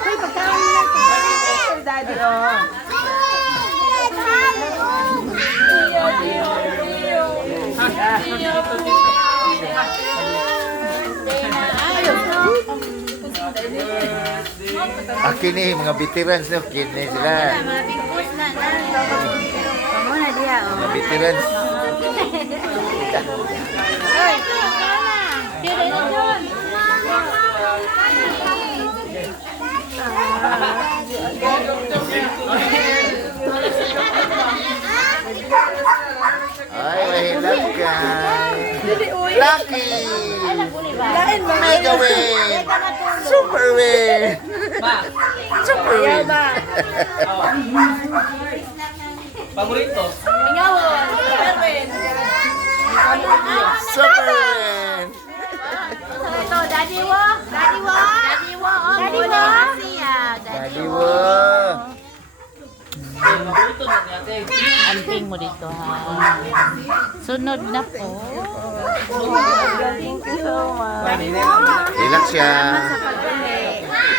Ay, pagkain na. Daddy, oh. Kini mga veterans no, kini sila. Mga big boss na. Kamu na dia, oh. Mga veterans. Hoy. Dire na doon. Ay, mahilap ka. Lucky! Lain ba? Mega win! Super win! Super win! Paborito. Ingawon. Erwin. Super win! Ito, Daddy Wo. Daddy Wo. Daddy Wo. Daddy Wo. Daddy wo! Paborito na ate. Amping mo dito ha. Sunod na po. Thank you so much. Hilak siya.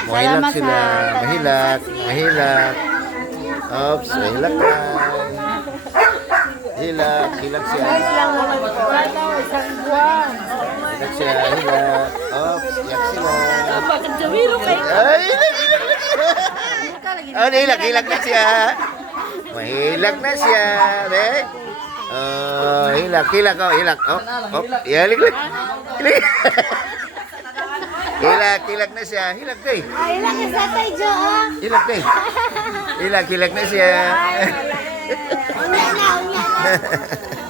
Mahilak Salamat sila. sa- Mahilak. Mahilak. Oops, mahilak ka. Hilak. Hilak siya. Lang naman po. Isang buwan. Hilak siya. Hilak. Oops, yak sila. Bakit jawiro kay? Ay, hilak, hilak, hilak. Oh, hilak, hilak na siya. Mahilak na siya. Dek. Oh, hilak, hilak. Oh, hilak. Oh, oh. Ya, hilak, hilak. Hilak. Hilak, hilak na siya. Hilak, day. Ay, lang sa tay Jo. Hilak, day. Hilak, hilak na siya. Unya na, unya na.